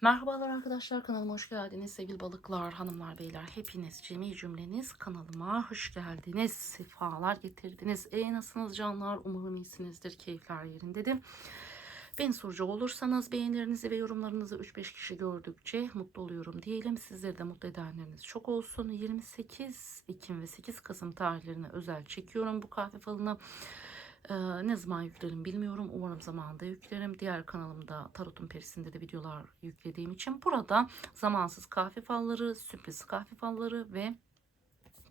Merhabalar arkadaşlar kanalıma hoş geldiniz. Sevgili balıklar hanımlar beyler hepiniz cemi cümleniz kanalıma hoş geldiniz. Sefalar getirdiniz. E nasılsınız canlar umarım iyisinizdir keyifler yerindedir. Beni soracak olursanız beğenilerinizi ve yorumlarınızı 3-5 kişi gördükçe mutlu oluyorum diyelim. Sizleri de mutlu edenleriniz çok olsun. 28 Ekim ve 8 Kasım tarihlerine özel çekiyorum bu kahve falını ee, ne zaman yüklerim bilmiyorum. Umarım zamanında yüklerim. Diğer kanalımda Tarot'un Perisi'nde de videolar yüklediğim için burada zamansız kahve falları, sürpriz kahve falları ve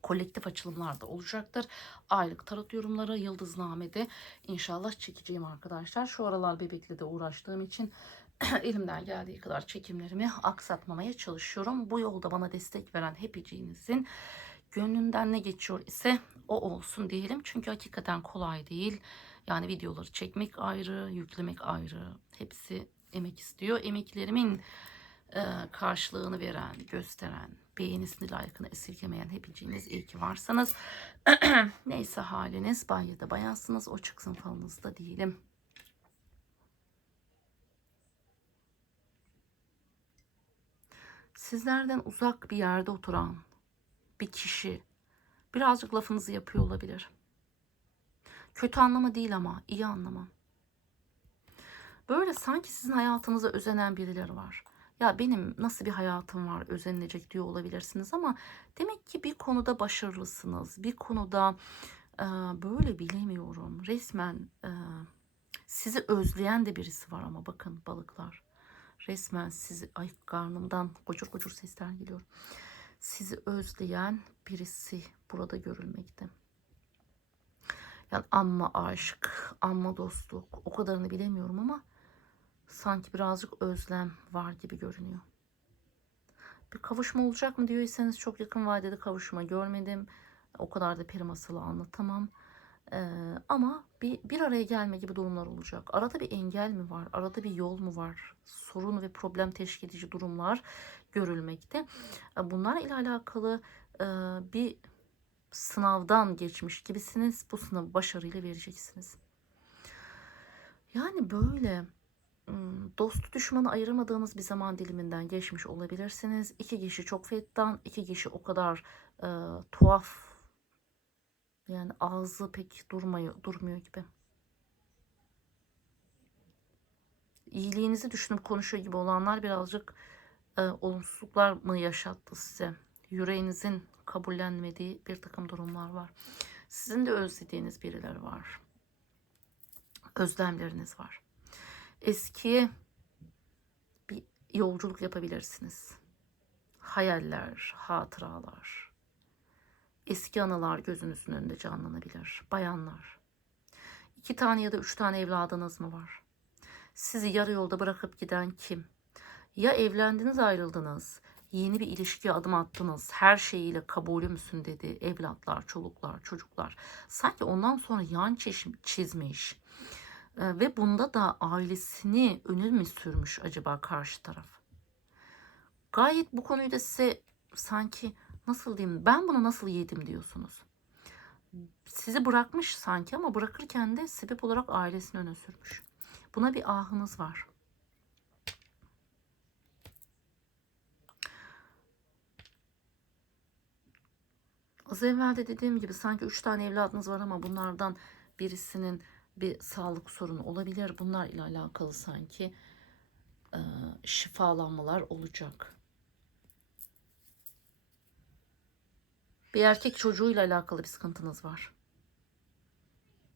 kolektif açılımlar da olacaktır. Aylık tarot yorumları Yıldızname'de inşallah çekeceğim arkadaşlar. Şu aralar bebekle de uğraştığım için elimden geldiği kadar çekimlerimi aksatmamaya çalışıyorum. Bu yolda bana destek veren hepiciğinizin gönlünden ne geçiyor ise o olsun diyelim. Çünkü hakikaten kolay değil. Yani videoları çekmek ayrı, yüklemek ayrı. Hepsi emek istiyor. Emeklerimin e, karşılığını veren, gösteren, beğenisini, layıkını esirgemeyen hepiniz iyi ki varsanız. Neyse haliniz, bay ya da bayansınız. O çıksın falınızda diyelim. Sizlerden uzak bir yerde oturan bir kişi birazcık lafınızı yapıyor olabilir. Kötü anlama değil ama iyi anlama. Böyle sanki sizin hayatınıza özenen birileri var. Ya benim nasıl bir hayatım var özenilecek diyor olabilirsiniz ama demek ki bir konuda başarılısınız. Bir konuda e, böyle bilemiyorum. Resmen e, sizi özleyen de birisi var ama bakın balıklar. Resmen sizi ay karnımdan kocur kocur sesler geliyor sizi özleyen birisi burada görülmekte. Yani amma aşk, amma dostluk o kadarını bilemiyorum ama sanki birazcık özlem var gibi görünüyor. Bir kavuşma olacak mı diyorsanız çok yakın vadede kavuşma görmedim. O kadar da peri masalı anlatamam. Ee, ama bir, bir araya gelme gibi durumlar olacak. Arada bir engel mi var? Arada bir yol mu var? Sorun ve problem teşkil edici durumlar görülmekte. E, bunlar ile alakalı e, bir sınavdan geçmiş gibisiniz. Bu sınavı başarıyla vereceksiniz. Yani böyle dost düşmanı ayıramadığınız bir zaman diliminden geçmiş olabilirsiniz. İki kişi çok fettan, iki kişi o kadar e, tuhaf yani ağzı pek durmuyor, durmuyor gibi. İyiliğinizi düşünüp konuşuyor gibi olanlar birazcık e, olumsuzluklar mı yaşattı size? Yüreğinizin kabullenmediği bir takım durumlar var. Sizin de özlediğiniz birileri var. Özlemleriniz var. Eskiye bir yolculuk yapabilirsiniz. Hayaller, hatıralar, eski anılar gözünüzün önünde canlanabilir. Bayanlar. İki tane ya da üç tane evladınız mı var? Sizi yarı yolda bırakıp giden kim? Ya evlendiniz ayrıldınız, yeni bir ilişkiye adım attınız, her şeyiyle kabulü müsün dedi evlatlar, çoluklar, çocuklar. Sanki ondan sonra yan çizmiş ee, ve bunda da ailesini önü mü sürmüş acaba karşı taraf? Gayet bu konuyu da size sanki nasıl diyeyim ben bunu nasıl yedim diyorsunuz. Sizi bırakmış sanki ama bırakırken de sebep olarak ailesini öne sürmüş. Buna bir ahınız var. Az evvel de dediğim gibi sanki üç tane evladınız var ama bunlardan birisinin bir sağlık sorunu olabilir. Bunlar ile alakalı sanki e, şifalanmalar olacak. Bir erkek çocuğuyla alakalı bir sıkıntınız var.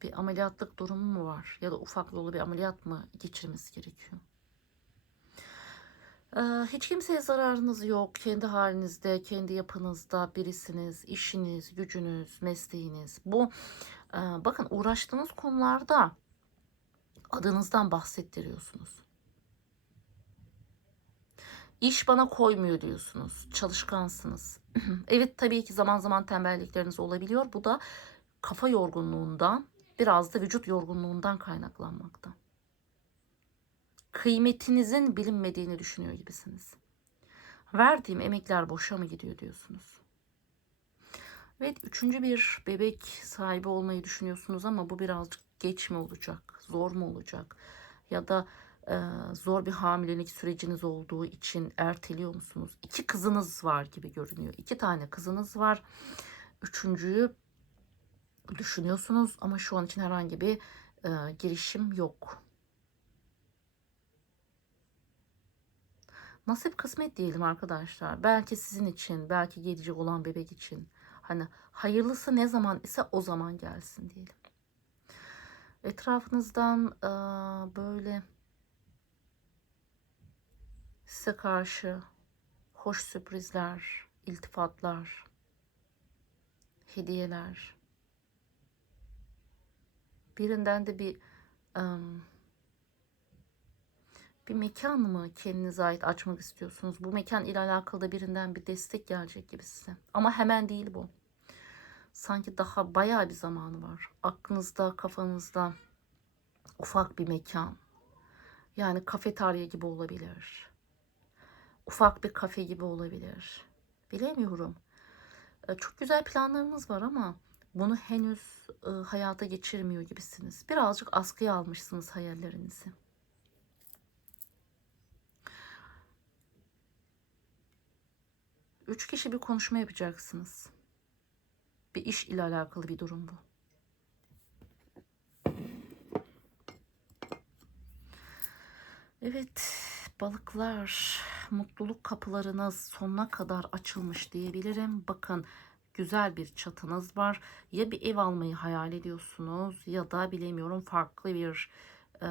Bir ameliyatlık durumu mu var? Ya da ufak yolu bir ameliyat mı geçirmesi gerekiyor? Hiç kimseye zararınız yok. Kendi halinizde, kendi yapınızda birisiniz, işiniz, gücünüz, mesleğiniz. Bu bakın uğraştığınız konularda adınızdan bahsettiriyorsunuz. İş bana koymuyor diyorsunuz. Çalışkansınız. evet tabii ki zaman zaman tembellikleriniz olabiliyor. Bu da kafa yorgunluğundan, biraz da vücut yorgunluğundan kaynaklanmakta. Kıymetinizin bilinmediğini düşünüyor gibisiniz. Verdiğim emekler boşa mı gidiyor diyorsunuz. Evet üçüncü bir bebek sahibi olmayı düşünüyorsunuz ama bu birazcık geç mi olacak, zor mu olacak? Ya da Ee, zor bir hamilelik süreciniz olduğu için erteliyor musunuz? İki kızınız var gibi görünüyor. İki tane kızınız var. Üçüncüyü düşünüyorsunuz ama şu an için herhangi bir e, girişim yok. Nasip kısmet diyelim arkadaşlar. Belki sizin için, belki gelecek olan bebek için. Hani hayırlısı ne zaman ise o zaman gelsin diyelim. Etrafınızdan e, böyle size karşı hoş sürprizler, iltifatlar, hediyeler. Birinden de bir em, bir mekan mı kendinize ait açmak istiyorsunuz? Bu mekan ile alakalı da birinden bir destek gelecek gibi size. Ama hemen değil bu. Sanki daha bayağı bir zamanı var. Aklınızda, kafanızda ufak bir mekan. Yani kafeterya gibi olabilir. Ufak bir kafe gibi olabilir. Bilemiyorum. E, Çok güzel planlarınız var ama bunu henüz e, hayata geçirmiyor gibisiniz. Birazcık askıya almışsınız hayallerinizi. Üç kişi bir konuşma yapacaksınız. Bir iş ile alakalı bir durum bu. Evet, balıklar, mutluluk kapılarınız sonuna kadar açılmış diyebilirim. Bakın, güzel bir çatınız var. Ya bir ev almayı hayal ediyorsunuz ya da bilemiyorum farklı bir e,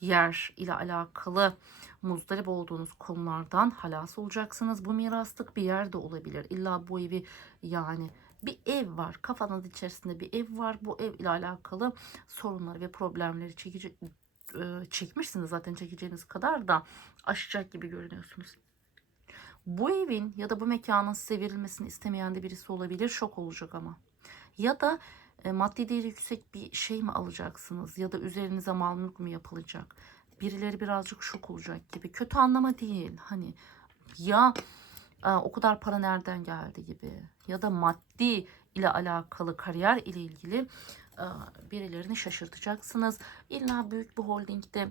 yer ile alakalı muzdarip olduğunuz konulardan halas olacaksınız. Bu miraslık bir yer de olabilir. İlla bu evi yani bir ev var. Kafanız içerisinde bir ev var. Bu ev ile alakalı sorunları ve problemleri çekici, e, çekmişsiniz zaten çekeceğiniz kadar da aşacak gibi görünüyorsunuz. Bu evin ya da bu mekanın size verilmesini istemeyen de birisi olabilir. Şok olacak ama. Ya da e, maddi değeri yüksek bir şey mi alacaksınız ya da üzerinize mal mülk mü yapılacak? Birileri birazcık şok olacak gibi. Kötü anlama değil. Hani ya e, o kadar para nereden geldi gibi ya da maddi ile alakalı kariyer ile ilgili e, birilerini şaşırtacaksınız. İlla büyük bir holdingde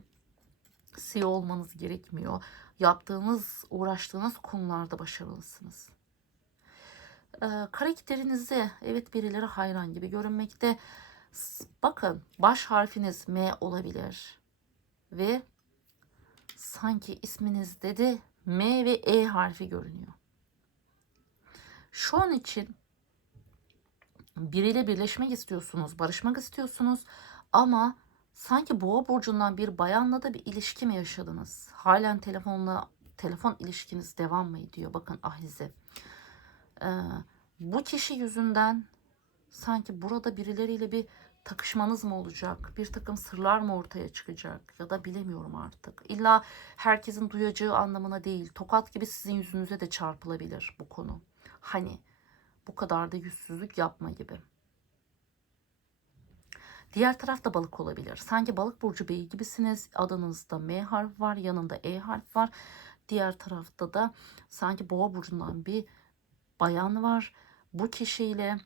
CEO olmanız gerekmiyor. Yaptığınız, uğraştığınız konularda başarılısınız. Ee, karakterinize evet birileri hayran gibi görünmekte. Bakın baş harfiniz M olabilir. Ve sanki isminizde de M ve E harfi görünüyor. Şu an için biriyle birleşmek istiyorsunuz, barışmak istiyorsunuz ama sanki boğa burcundan bir bayanla da bir ilişki mi yaşadınız? Halen telefonla telefon ilişkiniz devam mı ediyor? Bakın ahize. Ee, bu kişi yüzünden sanki burada birileriyle bir takışmanız mı olacak? Bir takım sırlar mı ortaya çıkacak? Ya da bilemiyorum artık. İlla herkesin duyacağı anlamına değil. Tokat gibi sizin yüzünüze de çarpılabilir bu konu. Hani bu kadar da yüzsüzlük yapma gibi. Diğer tarafta balık olabilir. Sanki balık burcu beyi gibisiniz. Adınızda M harfi var, yanında E harfi var. Diğer tarafta da sanki boğa burcundan bir bayan var. Bu kişiyle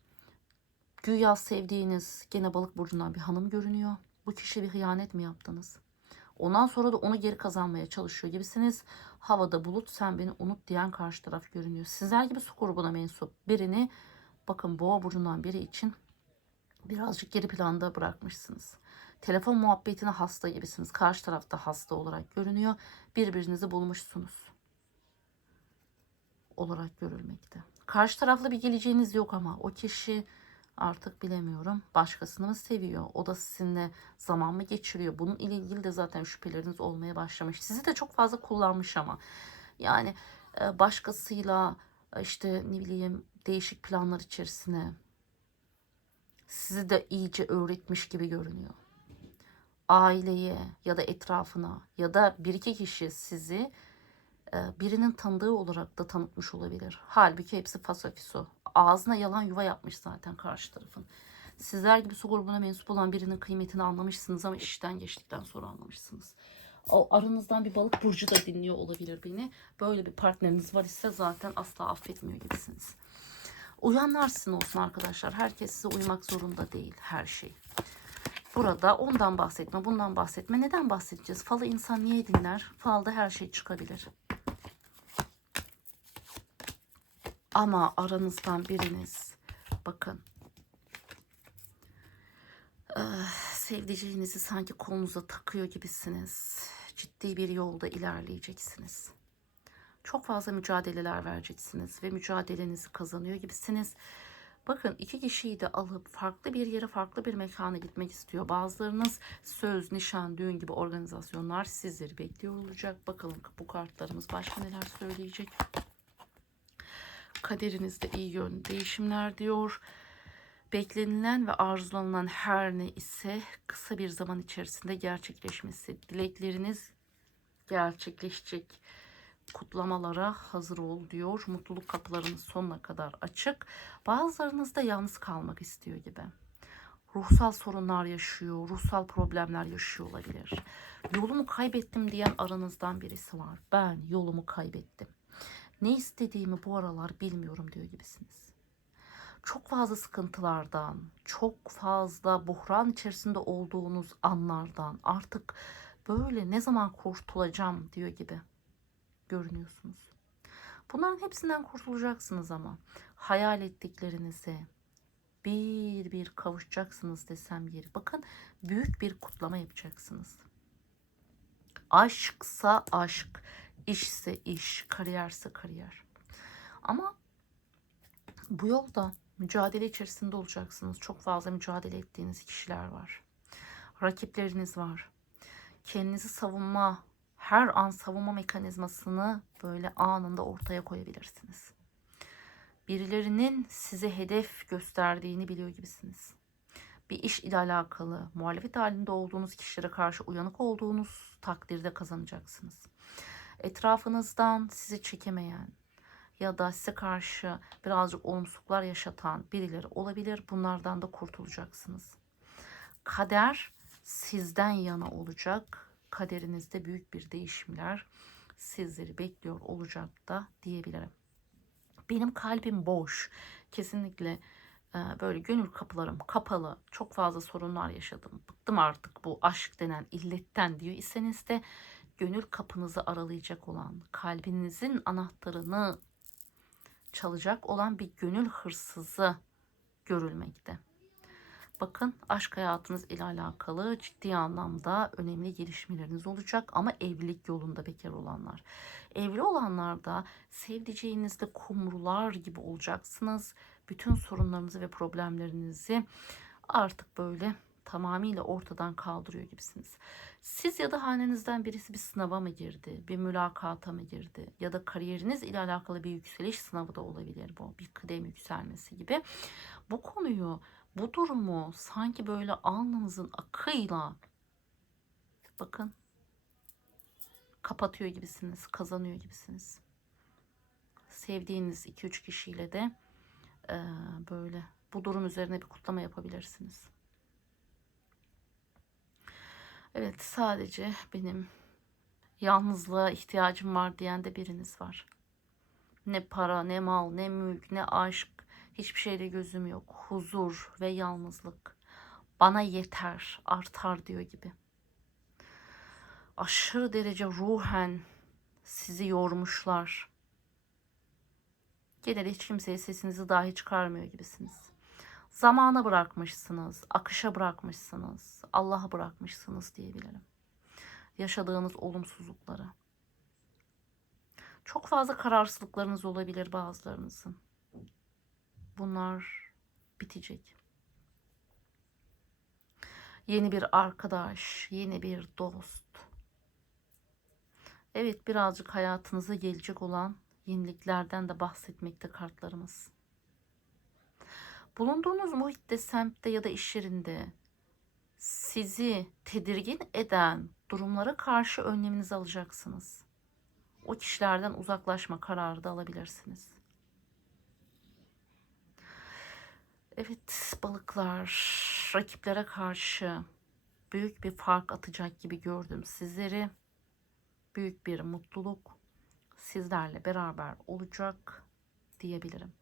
güya sevdiğiniz gene balık burcundan bir hanım görünüyor. Bu kişi bir hıyanet mi yaptınız? Ondan sonra da onu geri kazanmaya çalışıyor gibisiniz. Havada bulut sen beni unut diyen karşı taraf görünüyor. Sizler gibi su grubuna mensup birini bakın boğa burcundan biri için birazcık geri planda bırakmışsınız. Telefon muhabbetine hasta gibisiniz. Karşı tarafta hasta olarak görünüyor. Birbirinizi bulmuşsunuz. Olarak görülmekte. Karşı tarafla bir geleceğiniz yok ama o kişi artık bilemiyorum başkasını mı seviyor? O da sizinle zaman mı geçiriyor? Bunun ile ilgili de zaten şüpheleriniz olmaya başlamış. Sizi de çok fazla kullanmış ama. Yani e, başkasıyla e, işte ne bileyim değişik planlar içerisine sizi de iyice öğretmiş gibi görünüyor. Aileye ya da etrafına ya da bir iki kişi sizi birinin tanıdığı olarak da tanıtmış olabilir. Halbuki hepsi fasafiso. Ağzına yalan yuva yapmış zaten karşı tarafın. Sizler gibi su grubuna mensup olan birinin kıymetini anlamışsınız ama işten geçtikten sonra anlamışsınız. Aranızdan bir balık burcu da dinliyor olabilir beni. Böyle bir partneriniz var ise zaten asla affetmiyor gibisiniz. Uyanlar olsun arkadaşlar. Herkes size uymak zorunda değil her şey. Burada ondan bahsetme, bundan bahsetme. Neden bahsedeceğiz? Falı insan niye dinler? Falda her şey çıkabilir. Ama aranızdan biriniz bakın eh, sevdiceğinizi sanki kolunuza takıyor gibisiniz. Ciddi bir yolda ilerleyeceksiniz. Çok fazla mücadeleler vereceksiniz ve mücadelenizi kazanıyor gibisiniz. Bakın iki kişiyi de alıp farklı bir yere farklı bir mekana gitmek istiyor. Bazılarınız söz, nişan, düğün gibi organizasyonlar sizleri bekliyor olacak. Bakalım bu kartlarımız başka neler söyleyecek. Kaderinizde iyi yön değişimler diyor. Beklenilen ve arzulanılan her ne ise kısa bir zaman içerisinde gerçekleşmesi. Dilekleriniz gerçekleşecek kutlamalara hazır ol diyor. Mutluluk kapılarınız sonuna kadar açık. Bazılarınız da yalnız kalmak istiyor gibi. Ruhsal sorunlar yaşıyor, ruhsal problemler yaşıyor olabilir. Yolumu kaybettim diyen aranızdan birisi var. Ben yolumu kaybettim. Ne istediğimi bu aralar bilmiyorum diyor gibisiniz. Çok fazla sıkıntılardan, çok fazla buhran içerisinde olduğunuz anlardan artık böyle ne zaman kurtulacağım diyor gibi görünüyorsunuz. Bunların hepsinden kurtulacaksınız ama hayal ettiklerinize bir bir kavuşacaksınız desem yeri. Bakın büyük bir kutlama yapacaksınız. Aşksa aşk, işse iş, kariyerse kariyer. Ama bu yolda mücadele içerisinde olacaksınız. Çok fazla mücadele ettiğiniz kişiler var. Rakipleriniz var. Kendinizi savunma her an savunma mekanizmasını böyle anında ortaya koyabilirsiniz. Birilerinin size hedef gösterdiğini biliyor gibisiniz. Bir iş ile alakalı muhalefet halinde olduğunuz kişilere karşı uyanık olduğunuz takdirde kazanacaksınız. Etrafınızdan sizi çekemeyen ya da size karşı birazcık olumsuzluklar yaşatan birileri olabilir. Bunlardan da kurtulacaksınız. Kader sizden yana olacak kaderinizde büyük bir değişimler sizleri bekliyor olacak da diyebilirim. Benim kalbim boş. Kesinlikle e, böyle gönül kapılarım kapalı. Çok fazla sorunlar yaşadım. Bıktım artık bu aşk denen illetten diyor iseniz de gönül kapınızı aralayacak olan, kalbinizin anahtarını çalacak olan bir gönül hırsızı görülmekte. Bakın aşk hayatınız ile alakalı ciddi anlamda önemli gelişmeleriniz olacak ama evlilik yolunda bekar olanlar. Evli olanlar da sevdiceğinizde kumrular gibi olacaksınız. Bütün sorunlarınızı ve problemlerinizi artık böyle tamamıyla ortadan kaldırıyor gibisiniz. Siz ya da hanenizden birisi bir sınava mı girdi, bir mülakata mı girdi ya da kariyeriniz ile alakalı bir yükseliş sınavı da olabilir bu. Bir kıdem yükselmesi gibi. Bu konuyu bu durumu sanki böyle alnınızın akıyla bakın kapatıyor gibisiniz, kazanıyor gibisiniz. Sevdiğiniz 2-3 kişiyle de e, böyle bu durum üzerine bir kutlama yapabilirsiniz. Evet sadece benim yalnızlığa ihtiyacım var diyen de biriniz var. Ne para, ne mal, ne mülk, ne aşk, Hiçbir şeyde gözüm yok. Huzur ve yalnızlık. Bana yeter, artar diyor gibi. Aşırı derece ruhen sizi yormuşlar. Genelde hiç kimseye sesinizi dahi çıkarmıyor gibisiniz. Zamana bırakmışsınız, akışa bırakmışsınız, Allah'a bırakmışsınız diyebilirim. Yaşadığınız olumsuzlukları. Çok fazla kararsızlıklarınız olabilir bazılarınızın bunlar bitecek. Yeni bir arkadaş, yeni bir dost. Evet birazcık hayatınıza gelecek olan yeniliklerden de bahsetmekte kartlarımız. Bulunduğunuz muhitte, semtte ya da iş yerinde sizi tedirgin eden durumlara karşı önleminizi alacaksınız. O kişilerden uzaklaşma kararı da alabilirsiniz. Evet balıklar rakiplere karşı büyük bir fark atacak gibi gördüm sizleri. Büyük bir mutluluk sizlerle beraber olacak diyebilirim.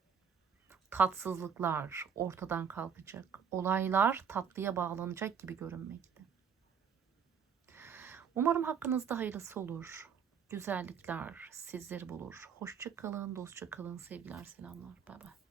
Tatsızlıklar ortadan kalkacak. Olaylar tatlıya bağlanacak gibi görünmekte. Umarım hakkınızda hayırlısı olur. Güzellikler sizleri bulur. Hoşça kalın, dostça kalın. Sevgiler, selamlar. Bay bay.